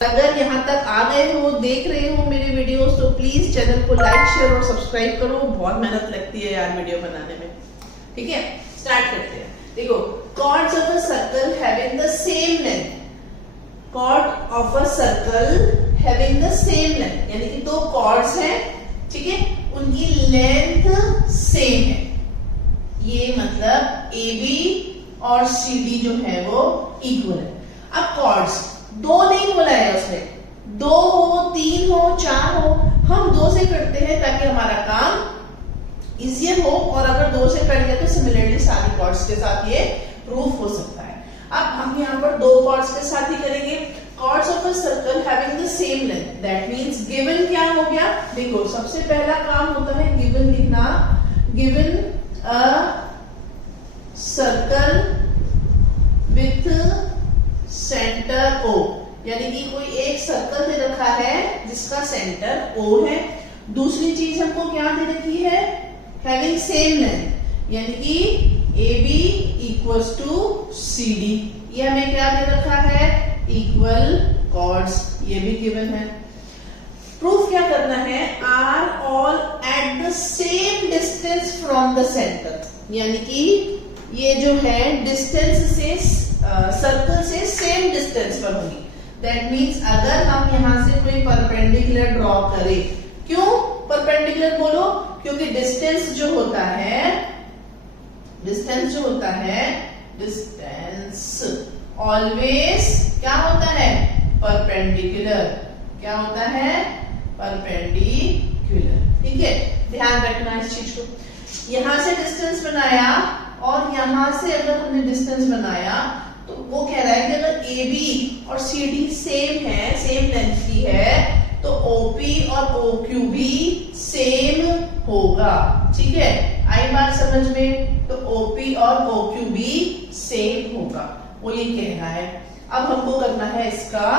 अगर यहाँ तक आ गए हो, देख रहे हो मेरे वीडियोस, तो प्लीज चैनल को लाइक शेयर और सब्सक्राइब करो। बहुत मेहनत लगती है यार वीडियो बनाने में। ठीक है, स्टार्ट करते हैं। देखो, chords of a circle having the same length, chord of a circle having the same length, यानी कि दो chords हैं, ठीक है, उनकी लेंथ सेम है। ये मतलब AB और CD जो है वो इक्वल है। अब chords दो नहीं बोला है उसने, दो हो, तीन हो, चार हो, हम दो से करते हैं ताकि हमारा काम इजियर हो, और अगर दो से कर लिया तो सिमिलरली सारे कॉर्ड्स के साथ ये प्रूफ हो सकता है। अब हम यहाँ पर दो कॉर्ड्स के साथ ही करेंगे। Chords of a circle having the same length, that means given क्या हो गया। देखो, सबसे पहला काम होता है गिवन लिखना। Given a circle with centre O, यानी कि कोई एक सर्कल दे रखा है जिसका सेंटर O है। दूसरी चीज हमको क्या दे रखी है, हैविंग सेम लेंथ, यानी कि AB इक्वल्स टू CD। ये हमें क्या दे रखा है, इक्वल कॉर्ड्स, ये भी गिवन है। प्रूफ क्या करना है, are all at the same distance from the centre, यानी कि ये जो है डिस्टेंस से सर्कल से सेम डिस्टेंस पर होगी। दैट मीन्स अगर हम यहाँ से कोई परपेंडिकुलर ड्रॉ करें, क्यों परपेंडिकुलर बोलो, क्योंकि डिस्टेंस जो होता है, डिस्टेंस ऑलवेज क्या होता है, परपेंडिकुलर। क्या होता है, परपेंडिकुलर। ठीक है, ध्यान रखना इस चीज को। यहां से डिस्टेंस बनाया और यहां से अगर हमने डिस्टेंस बनाया, तो वो कह रहा है कि अगर AB और CD सेम है, सेम लेंथ की है, तो OP और OQ भी सेम होगा। ठीक है, आई बात समझ में, तो OP और OQ भी सेम होगा, वो ये कह रहा है। अब हमको करना है इसका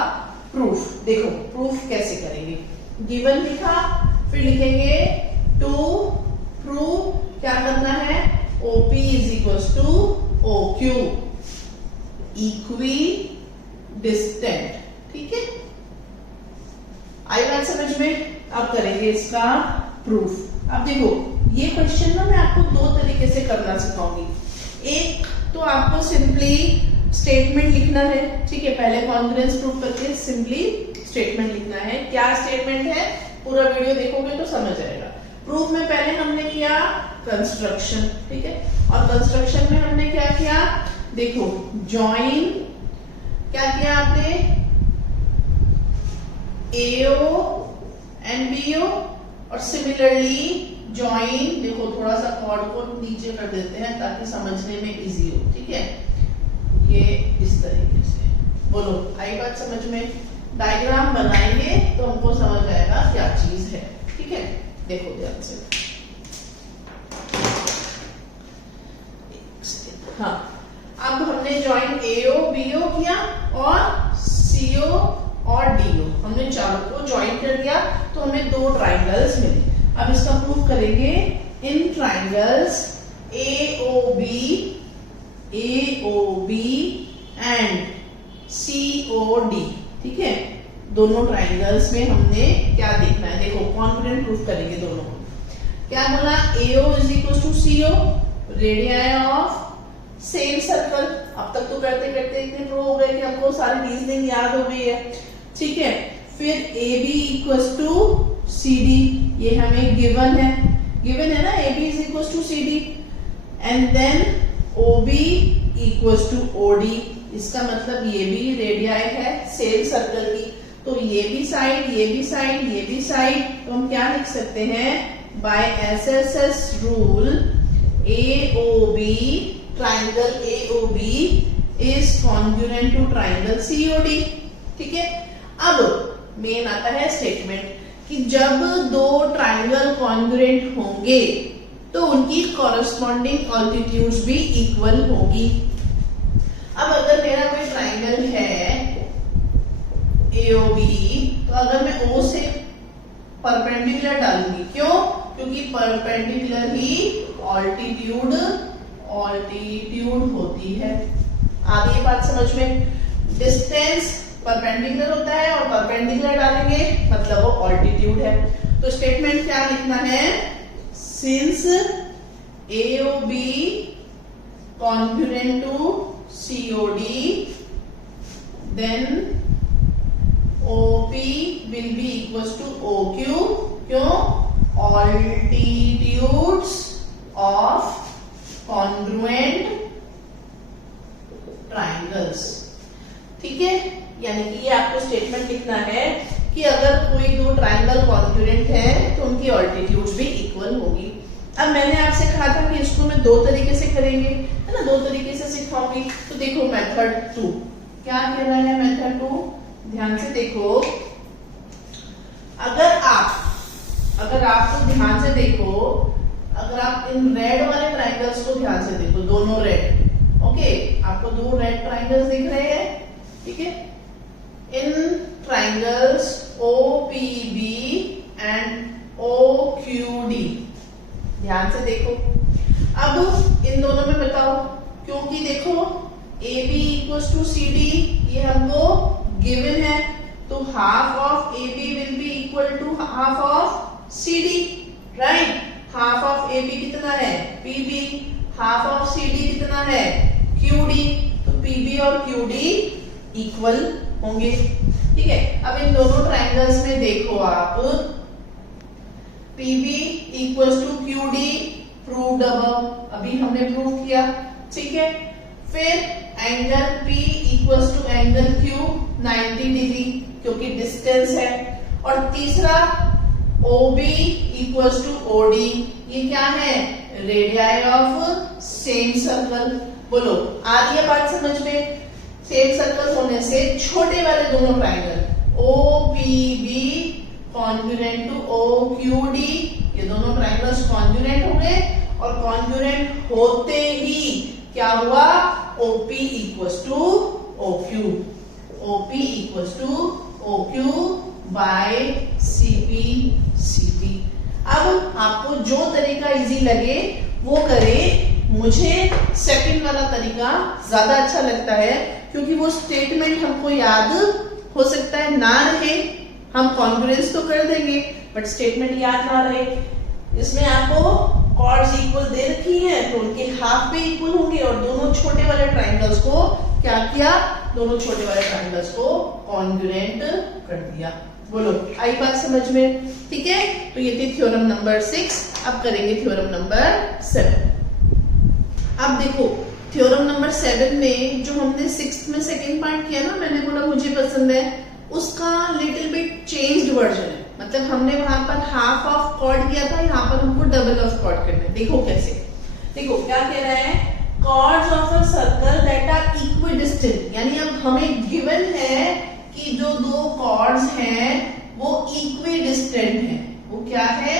प्रूफ। देखो प्रूफ कैसे करेंगे, गिवन लिखा, फिर लिखेंगे टू प्रूव क्या करना है, OP is equals to OQ equidistant. ठीक है, आई बात समझ में। अब करेंगे इसका प्रूफ। अब देखो, ये क्वेश्चन ना मैं आपको दो तरीके से करना सिखाऊंगी। एक तो आपको सिंपली स्टेटमेंट लिखना है, ठीक है, पहले कॉन्ग्रुएंस प्रूफ करके सिंपली स्टेटमेंट लिखना है। क्या स्टेटमेंट है, पूरा वीडियो देखोगे तो समझ आएगा। प्रूफ में पहले हमने किया कंस्ट्रक्शन, ठीक है, और कंस्ट्रक्शन में हमने क्या किया, देखो जॉइन, क्या किया आपने, AO एंड BO, और सिमिलरली जॉइन, देखो थोड़ा सा कॉर्ड को नीचे कर देते हैं ताकि समझने में इजी हो। ठीक है, ये इस तरीके से, बोलो आई बात समझ में। डायग्राम बनाएंगे तो हमको समझ आएगा क्या चीज है। ठीक है, देखो ध्यान से। हाँ, अब हमने ज्वाइन AO BO किया और CO और DO, हमने चारों को ज्वाइन कर दिया, तो हमें दो ट्राइंगल्स मिले। अब इसका प्रूफ करेंगे। इन ट्राइंगल्स AOB एंड COD, ठीक है, दोनों ट्राइंगल्स में हमने क्या देखना है, देखो कॉन्फिडेंट प्रूफ करेंगे दोनों को। क्या बोला, AO is equal to CO, radii of same circle. अब तक तो करते करते इतने प्रूव हो गए कि हमको सारी रीजनिंग याद हो गई है। ठीक है, फिर AB इक्वल्स टू CD, ये हमें गिवन है, गिवन है ना, AB is equals to CD, and then OB equals to OD। इसका मतलब ये भी रेडियाई है सेम सर्कल की, तो ये भी साइड, ये भी साइड, ये भी साइड, तो हम क्या लिख सकते हैं, by SSS rule AOB, triangle AOB is congruent to triangle COD। ठीक है, अब मेन आता है स्टेटमेंट कि जब दो ट्राइंगल कॉन्ग्रुएंट होंगे तो उनकी कॉरेस्पॉन्डिंग ऑल्टीट्यूड्स भी इक्वल होगी। अब अगर मेरा कोई ट्राइंगल है AOB, तो अगर मैं O से परपेंडिकुलर डालूंगी, क्यों, क्योंकि परपेंडिकुलर ही ऑल्टीट्यूड होती है। आगे ये बात समझ में। डिस्टेंस परपेंडिकुलर होता है और परपेंडिकुलर डालेंगे मतलब वो ऑल्टीट्यूड है। तो स्टेटमेंट क्या लिखना है, since AOB congruent to COD then OP will be equals to OQ। क्यों? Altitudes of congruent triangles. ठीक है, यानी कि ये आपको स्टेटमेंट लिखना है कि अगर कोई दो ट्राइंगल कॉन्ग्रुएंट है तो उनकी ऑल्टीट्यूड्स भी इक्वल होगी। अब मैंने आपसे कहा था कि इसको मैं दो तरीके से करेंगे, है ना, दो तरीके से सिखाऊंगी। तो देखो मेथड 2 क्या कह रहा है, मेथड 2 ध्यान से देखो। अगर आप तो ध्यान से देखो, अगर आप इन रेड वाले ट्राइंगल्स को ध्यान से देखो, दोनों रेड, ओके, आपको दो रेड ट्राइंगल्स दिख रहे हैं, ठीक है। इन ट्राइंगल्स OPB एंड OQD ध्यान से देखो। अब इन दोनों में बताओ, क्योंकि देखो AB इक्वल्स टू CD ये हमको गिवन है, तो half of AB will be equal to half of CD, right. Half of AB कितना है, PB, हाफ ऑफ CD कितना है, QD। तो PB और QD इक्वल होंगे, ठीक है। अब इन दोनों ट्राइंगल्स में देखो आप, PB equals to QD proved above, अभी हमने प्रूव किया, ठीक है। फिर angle P equals to angle Q 90 degree क्योंकि डिस्टेंस है। और तीसरा OB इक्वल्स टू OD, ये क्या है, रेडियाई ऑफ सेम सर्कल। बोलो आ रही है बात समझ में? सेम सर्कल होने से छोटे वाले दोनों triangle OPB congruent to OQD, ये दोनों ट्राइंगल्स कॉन्ग्रुएंट हो गए, और कॉन्ग्रुएंट होते ही क्या हुआ, OP equals to OQ, OP equals to OQ by CP। अब आपको जो तरीका इजी लगे वो करें, मुझे सेकंड वाला तरीका ज्यादा अच्छा लगता है क्योंकि वो स्टेटमेंट हमको याद हो सकता है ना रहे, हम कॉन्ग्रुएंस तो कर देंगे बट स्टेटमेंट याद ना रहे। इसमें आपको कॉर्ड्स इक्वल दे रखी हैं तो उनके हाफ भी इक्वल होंगे, और दोनों छोटे वाले ट्राइंगल्स को क्या किया, दोनों छोटे वाले ट्राइंगल्स को कॉन्ग्रुएंट कर दिया। बोलो आई बात समझ में? ठीक है, तो ये थी थ्योरम नंबर 6। अब करेंगे थ्योरम नंबर 7। अब देखो थ्योरम नंबर 7 में जो हमने 6th में सेकंड पार्ट किया ना, मैंने बोला मुझे पसंद है, उसका लिटिल बिट चेंज्ड वर्जन है। मतलब हमने वहां पर हाफ ऑफ कॉर्ड किया था, यहाँ पर हमको डबल ऑफ कॉर्ड करना है। देखो कैसे, देखो क्या कह रहा है, chords of a circle that are equidistant, यानी अब हमें गिवन है कि जो दो कॉर्ड्स हैं वो इक्विडिस्टेंट हैं। वो क्या है,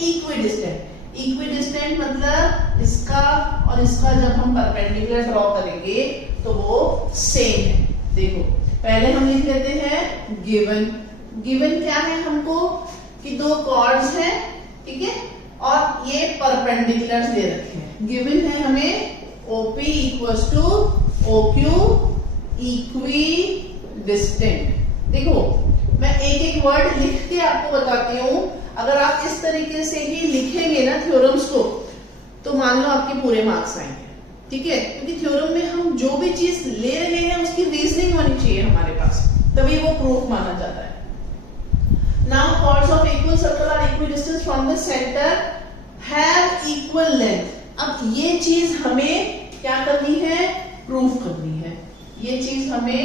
इक्विडिस्टेंट। इक्विडिस्टेंट मतलब इसका और इसका जब हम परपेंडिकुलर ड्रॉ करेंगे तो वो सेम है। देखो पहले हम लिख लेते हैं गिवन। गिवन क्या है हमको, कि दो कॉर्ड्स हैं, ठीक है, और ये परपेंडिकुलर दे रखे हैं। गिवन है हमें OP equals to OQ equidistant. देखो मैं एक एक वर्ड लिख के आपको बताती हूँ, अगर आप इस तरीके से ही लिखेंगे ना थ्योरम्स को तो मान लो आपके पूरे मार्क्स आएंगे, ठीक है, क्योंकि थ्योरम में हम जो भी चीज ले रहे हैं उसकी रीजनिंग होनी चाहिए हमारे पास, तभी वो प्रूफ माना जाता है। Now chords of equal circle are equidistant from the centre have equal length. अब ये चीज हमें क्या करनी है, प्रूफ करनी है, ये चीज हमें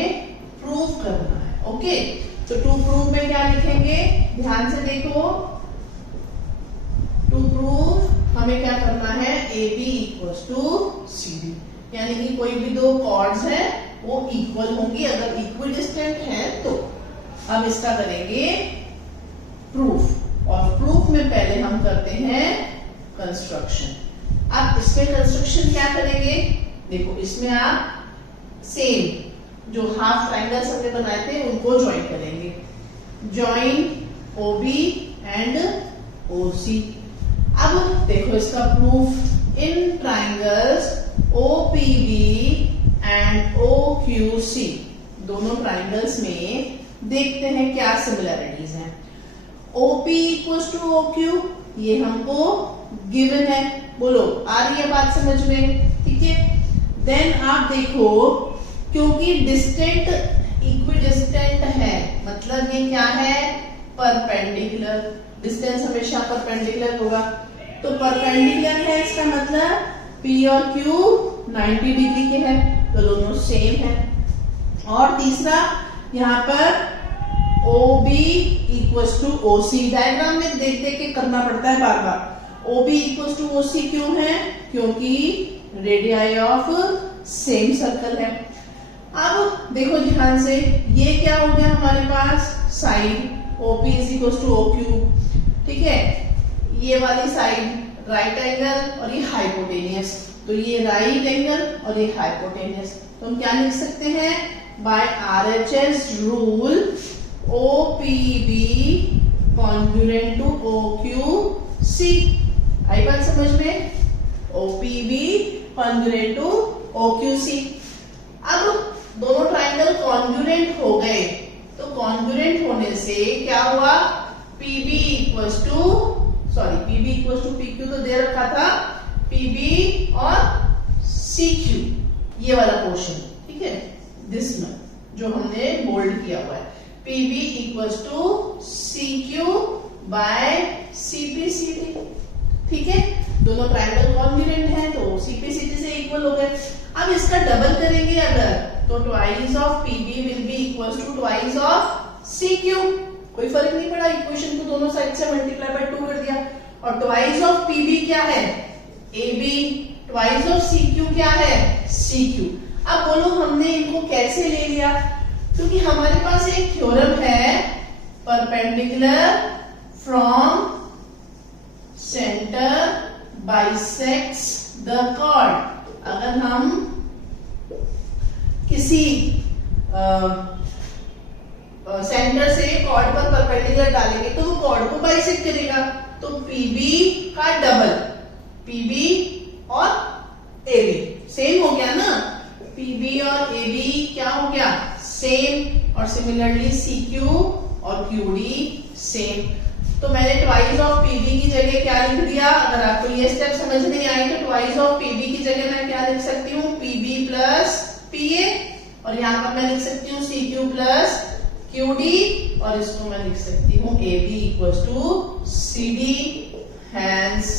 प्रूफ करना है। ओके, तो टू प्रूफ में क्या लिखेंगे, ध्यान से देखो, टू प्रूफ हमें क्या करना है, AB इक्वल्स टू CD, यानी कि कोई भी दो कॉर्ड्स हैं वो इक्वल होंगी अगर इक्विडिस्टेंट हैं तो। अब इसका करेंगे प्रूफ, और प्रूफ में पहले हम करते हैं कंस्ट्रक्शन। अब इसमें कंस्ट्रक्शन क्या करेंगे, देखो इसमें आप सेम जो हाफ ट्राइंगल्स हमने बनाए थे उनको ज्वाइन करेंगे, ज्वाइन OB एंड OC। अब देखो इसका proof, in triangles OPB and OQC दोनों ट्राइंगल्स में देखते हैं क्या सिमिलैरिटीज हैं। OP इक्वल्स टू OQ ये हमको गिवन है, बोलो आ रही है बात समझ में, ठीक है। देन आप देखो क्योंकि डिस्टेंट इक्विडिस्टेंट है, मतलब ये क्या है, परपेंडिकुलर, डिस्टेंस हमेशा परपेंडिकुलर होगा, तो परपेंडिकुलर है इसका मतलब P और Q 90 डिग्री के हैं, तो दोनों सेम है। और तीसरा यहाँ पर OB equals to OC, diagram में देख देख के करना पड़ता है बार बार। OB इक्वल्स टू OC क्यों है, क्योंकि रेडियाई ऑफ सेम सर्कल है। अब देखो ध्यान से, ये क्या हो गया हमारे पास, side OP is equals to OQ, ठीक है। ये वाली साइड राइट एंगल और ये हाइपोटेनियस, तो ये राइट एंगल और ये हाइपोटेनियस, तो हम क्या लिख सकते हैं, by RHS rule OPB congruent to OQC। आई बात समझ में, OPB कॉन्ग्रुएंट टू OQC। अब दोनों ट्राइंगल कॉन्ग्रुएंट हो गए, तो कॉन्ग्रुएंट होने से क्या हुआ, PB इक्वल्स टू PQ तो दे रखा था, PB और CQ ये वाला पोर्शन, ठीक है, दिस में जो हमने बोल्ड किया हुआ है, PB equals to CQ by CPCD, ठीक है। दोनों ट्राइंगल कॉन्ग्रुएंट है तो CPCD से इक्वल हो गए। अब इसका डबल करेंगे अगर, तो twice of PB will be equals to twice of CQ, कोई फर्क नहीं पड़ा, इक्वेशन को दोनों साइड से मल्टीप्लाई बाय 2 कर दिया। और ट्वाइस ऑफ PB क्या है, AB, ट्वाइस ऑफ CQ क्या है, CQ। अब बोलो हमने इनको कैसे ले लिया, क्योंकि हमारे पास एक थ्योरम है, perpendicular from centre bisects the chord. अगर हम किसी सेंटर से कॉर्ड पर परपेंडिकुलर डालेंगे तो वो कॉर्ड को बाइसेक्ट करेगा, तो PB का डबल, PB और AB सेम हो गया ना, PB और AB क्या हो गया, सेम। और सिमिलरली CQ और QD सेम। तो मैंने ट्वाइस ऑफ PB की जगह क्या लिख दिया, अगर आपको ये स्टेप समझ नहीं आई तो ट्वाइस ऑफ PB की जगह मैं क्या लिख सकती हूँ, PB प्लस PA, और यहाँ पर मैं लिख सकती हूँ CQ प्लस QD, और इसको मैं लिख सकती हूँ AB equals to CD, hence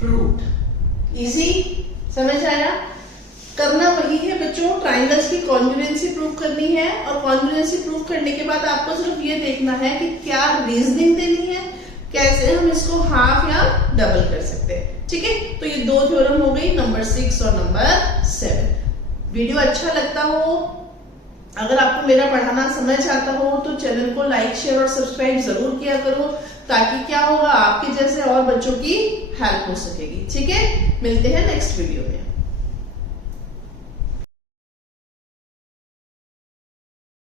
proved. Easy, समझ आया। करना वही है बच्चों, ट्राइंगल्स की कॉन्ग्रुएंसी प्रूव करनी है, और कॉन्ग्रुएंसी प्रूव करने के बाद आपको सिर्फ ये देखना है कि क्या रीजनिंग देनी है, कैसे हम इसको हाफ या डबल कर सकते हैं, ठीक है। तो ये दो थ्योरम हो गई, नंबर 6 और नंबर 7। वीडियो अच्छा लगता हो, अगर आपको मेरा पढ़ाना समझ आता हो तो चैनल को लाइक शेयर और सब्सक्राइब जरूर किया करो, ताकि क्या होगा, आपके जैसे और बच्चों की हेल्प हो सकेगी, ठीक है। मिलते हैं नेक्स्ट वीडियो में।